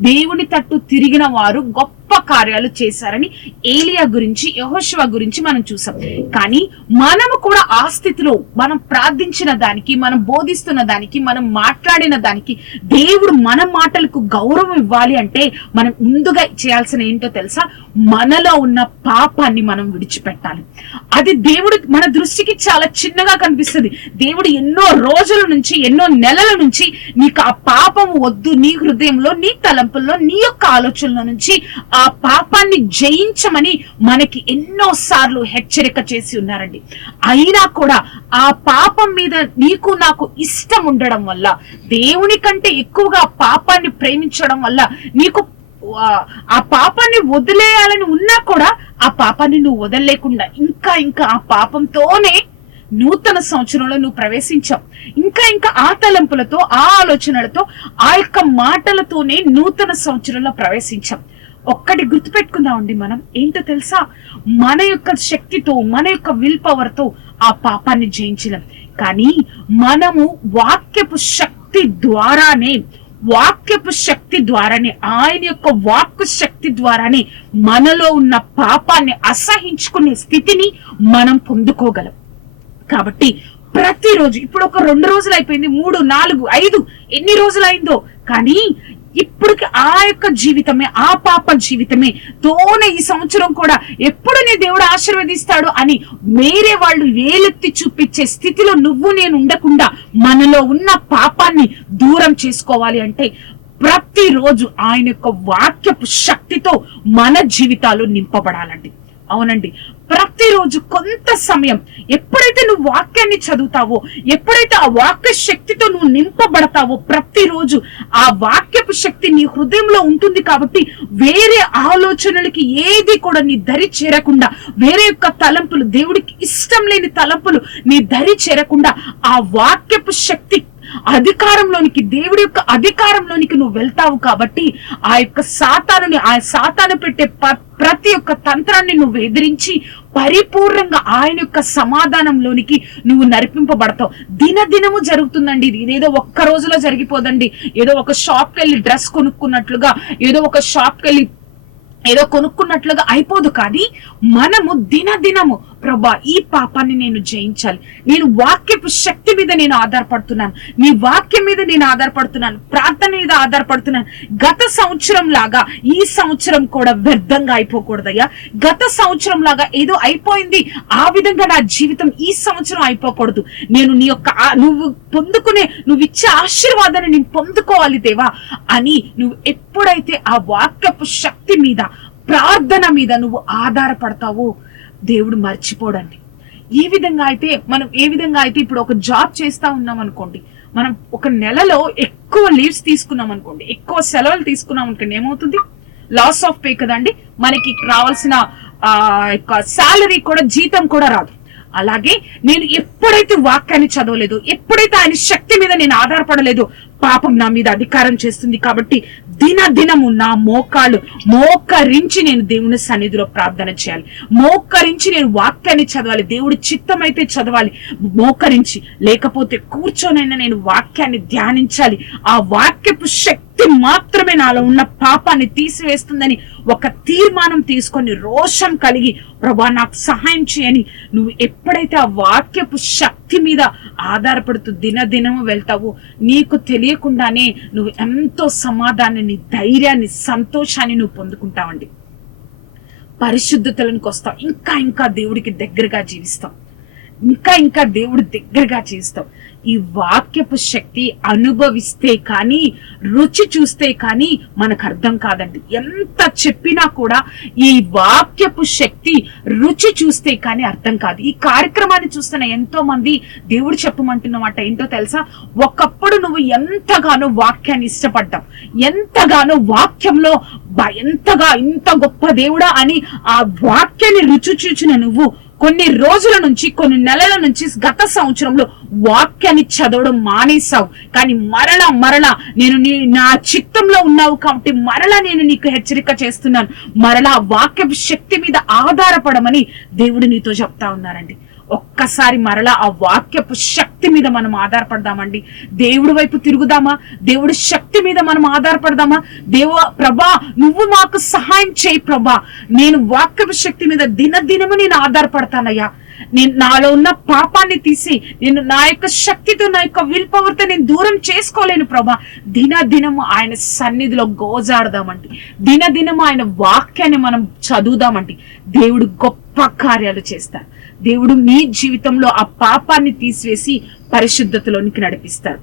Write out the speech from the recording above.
దేవుని తట్టు తిరిగిన వారు గొప్ప కార్యాలు చేశారని ఏలియా గురించి యహోశివ గురించి మనం చూసాం. కానీ మనము కూడా ఆ స్థితిలో మనం ప్రార్థించిన దానికి మనం బోధిస్తున్న దానికి మనం మాట్లాడిన దానికి దేవుడు మన మాటలకు గౌరవం ఇవ్వాలి అంటే మనం ముందుగా చేయాల్సిన ఏంటో తెలుసా? మనలో ఉన్న పాపాన్ని మనం విడిచిపెట్టాలి. అది దేవుడు మన దృష్టికి చాలా చిన్నగా కనిపిస్తుంది. దేవుడు ఎన్నో రోజుల నుంచి ఎన్నో నెలల నుంచి నీకు ఆ పాపం వద్దు నీ హృదయంలో నీ తలంపుల్లో నీ యొక్క ఆలోచనల నుంచి ఆ పాపాన్ని జయించమని మనకి ఎన్నో సార్లు హెచ్చరిక చేసి ఉన్నారండి. అయినా కూడా ఆ పాపం మీద నీకు నాకు ఇష్టం ఉండడం వల్ల దేవుని కంటే ఎక్కువగా పాపాన్ని ప్రేమించడం వల్ల నీకు ఆ- ఆ పాపాన్ని వదిలేయాలని ఉన్నా కూడా ఆ పాపాన్ని నువ్వు వదలలేకుండా ఇంకా ఇంకా ఆ పాపంతోనే నూతన సంవత్సరంలో నువ్వు ప్రవేశించావు. ఇంకా ఇంకా ఆ తలంపులతో ఆ ఆలోచనలతో ఆ యొక్క మాటలతోనే నూతన సంవత్సరంలో ప్రవేశించాం. ఒక్కటి గుర్తుపెట్టుకుందామండి మనం. ఏంటో తెలుసా? మన యొక్క శక్తితో మన యొక్క విల్ పవర్తో ఆ పాపాన్ని జయించలేం. కానీ మనము వాక్యపు శక్తి ద్వారానే వాక్యపు శక్తి ద్వారానే ఆయన యొక్క వాక్కు శక్తి ద్వారానే మనలో ఉన్న పాపాన్ని అసహించుకునే స్థితిని మనం పొందుకోగలం. కాబట్టి ప్రతిరోజు ఇప్పుడు ఒక రెండు రోజులు అయిపోయింది మూడు నాలుగు ఐదు ఎన్ని రోజులు అయిందో కానీ ఇప్పటికి ఆ యొక్క జీవితమే ఆ పాప జీవితమే తోనే ఈ సంవత్సరం కూడా ఎప్పుడు నీ దేవుడు ఆశీర్వదిస్తాడు అని వేరే వాళ్ళు వేలెత్తి చూపించే స్థితిలో నువ్వు నేను ఉండకుండా మనలో ఉన్న పాపాన్ని చేసుకోవాలి అంటే ప్రతిరోజు ఆయన యొక్క వాక్యపు శక్తితో మన జీవితాలు నింపబడాలండి. అవునండి. ప్రతిరోజు కొంత సమయం ఎప్పుడైతే నువ్వు వాక్యాన్ని చదువుతావో ఎప్పుడైతే ఆ వాక్య శక్తితో నువ్వు నింపబడతావో ప్రతిరోజు ఆ వాక్యపు శక్తి నీ హృదయంలో ఉంటుంది కాబట్టి వేరే ఆలోచనలకి ఏది కూడా నీ దరి చేరకుండా వేరే యొక్క తలంపులు దేవుడికి ఇష్టం లేని తలంపులు నీ దరి చేరకుండా ఆ వాక్యపు శక్తి అధికారంలోనికి దేవుడి యొక్క అధికారంలోనికి నువ్వు వెళ్తావు కాబట్టి ఆ యొక్క సాతానుని ఆ సాతాను పెట్టే ప్రతి ఒక్క తంత్రాన్ని నువ్వు ఎదిరించి పరిపూర్ణంగా ఆయన యొక్క సమాధానంలోనికి నువ్వు నడిపింపబడతావు. దినదినము జరుగుతుందండి ఇది. ఏదో ఒక్క రోజులో జరిగిపోదండి. ఏదో ఒక షాప్కి వెళ్ళి డ్రెస్ కొనుక్కున్నట్లుగా ఏదో ఒక షాప్కి వెళ్ళి ఏదో కొనుక్కున్నట్లుగా అయిపోదు. కానీ మనము దినదినము ప్రభా ఈ పాపాన్ని నేను జయించాలి. నేను వాక్యపు శక్తి మీద నేను ఆధారపడుతున్నాను. నీ వాక్యం మీద నేను ఆధారపడుతున్నాను. ప్రార్థన మీద ఆధారపడుతున్నాను. గత సంవత్సరం లాగా ఈ సంవత్సరం కూడా వ్యర్థంగా అయిపోకూడదయ్యా. గత సంవత్సరం లాగా ఏదో అయిపోయింది. ఆ విధంగా నా జీవితం ఈ సంవత్సరం అయిపోకూడదు. నేను నీ యొక్క నువ్వు పొందుకునే నువ్వు ఇచ్చే ఆశీర్వాదాన్ని నేను పొందుకోవాలి దేవా అని నువ్వు ఎప్పుడైతే ఆ వాక్యపు శక్తి మీద ప్రార్థన మీద నువ్వు ఆధారపడతావు దేవుడు మర్చిపోడండి. ఈ విధంగా అయితే మనం ఏ విధంగా అయితే ఇప్పుడు ఒక జాబ్ చేస్తా ఉన్నాం అనుకోండి మనం ఒక నెలలో ఎక్కువ లీవ్స్ తీసుకున్నాం అనుకోండి ఎక్కువ సెలవులు తీసుకున్నాం అనుకోండి ఏమవుతుంది? లాస్ ఆఫ్ పే కదండి. మనకి రావాల్సిన ఆ యొక్క శాలరీ కూడా జీతం కూడా రాదు. అలాగే నేను ఎప్పుడైతే వాక్యాన్ని చదవలేదు ఎప్పుడైతే ఆయన శక్తి మీద నేను ఆధారపడలేదు పాపం నా మీద అధికారం చేస్తుంది కాబట్టి దిన దినము నా మోకాలు మోకరించి నేను దేవుని సన్నిధిలో ప్రార్థన చేయాలి. మోకరించి నేను వాక్యాన్ని చదవాలి. దేవుడి చిత్తం అయితే చదవాలి. మోకరించి లేకపోతే కూర్చొనైనా నేను వాక్యాన్ని ధ్యానించాలి. ఆ వాక్యపు శక్తి మాత్రమే నాలో ఉన్న పాపాన్ని తీసివేస్తుందని ఒక తీర్మానం తీసుకొని రోషం కలిగి ప్రభా నాకు సహాయం చేయని నువ్వు ఎప్పుడైతే ఆ వాక్యపు శక్తి మీద ఆధారపడుతూ దినదినము వెళ్తావో నీకు తెలియకుండానే నువ్వు ఎంతో సమాధానాన్ని ధైర్యాన్ని సంతోషాన్ని నువ్వు పొందుకుంటావండి. పరిశుద్ధతలకు వస్తావు. ఇంకా ఇంకా దేవుడికి దగ్గరగా జీవిస్తాం ఇంకా ఇంకా దేవుడు దగ్గరగా చేస్తాం. ఈ వాక్యపు శక్తి అనుభవిస్తే కానీ రుచి చూస్తే కానీ మనకు అర్థం కాదండి. ఎంత చెప్పినా కూడా ఈ వాక్యపు శక్తి రుచి చూస్తే కానీ అర్థం కాదు. ఈ కార్యక్రమాన్ని చూస్తున్న ఎంతో మంది దేవుడు చెప్పమంటున్నమాట ఏంటో తెలుసా? ఒకప్పుడు నువ్వు ఎంతగానో వాక్యాన్ని ఇష్టపడ్డావు ఎంతగానో వాక్యంలో ఎంతగా ఇంత గొప్ప దేవుడా అని ఆ వాక్యాన్ని రుచి చూచిన నువ్వు కొన్ని రోజుల నుంచి కొన్ని నెలల నుంచి గత సంవత్సరంలో వాక్యాన్ని చదవడం మానేశావు. కానీ మరలా మరలా నేను నీ నా చిత్తంలో ఉన్నావు కాబట్టి మరలా నేను నీకు హెచ్చరిక చేస్తున్నాను. మరలా వాక్య శక్తి మీద ఆధారపడమని దేవుడు నీతో చెప్తా ఉన్నారండి. ఒక్కసారి మరలా ఆ వాక్యపు శక్తి మీద మనం ఆధారపడదామండి. దేవుడి వైపు తిరుగుదామా? దేవుడి శక్తి మీద మనం ఆధారపడదామా? దేవ ప్రభా నువ్వు మాకు సహాయం చేయి ప్రభా. నేను వాక్యపు శక్తి మీద దినదినము నేను ఆధారపడతానయ్యా. నేను నాలో ఉన్న పాపాన్ని తీసి నేను నా యొక్క శక్తితో నా యొక్క విల్ పవర్తో నేను దూరం చేసుకోలేను ప్రభా. దినదినము ఆయన సన్నిధిలో గోజాడదామంటే దినదినము ఆయన వాక్యాన్ని మనం చదువుదామండి. దేవుడు గొప్ప కార్యాలు చేస్తారు. దేవుడు మీ జీవితంలో ఆ పాపాన్ని తీసివేసి పరిశుద్ధతలోనికి నడిపిస్తారు.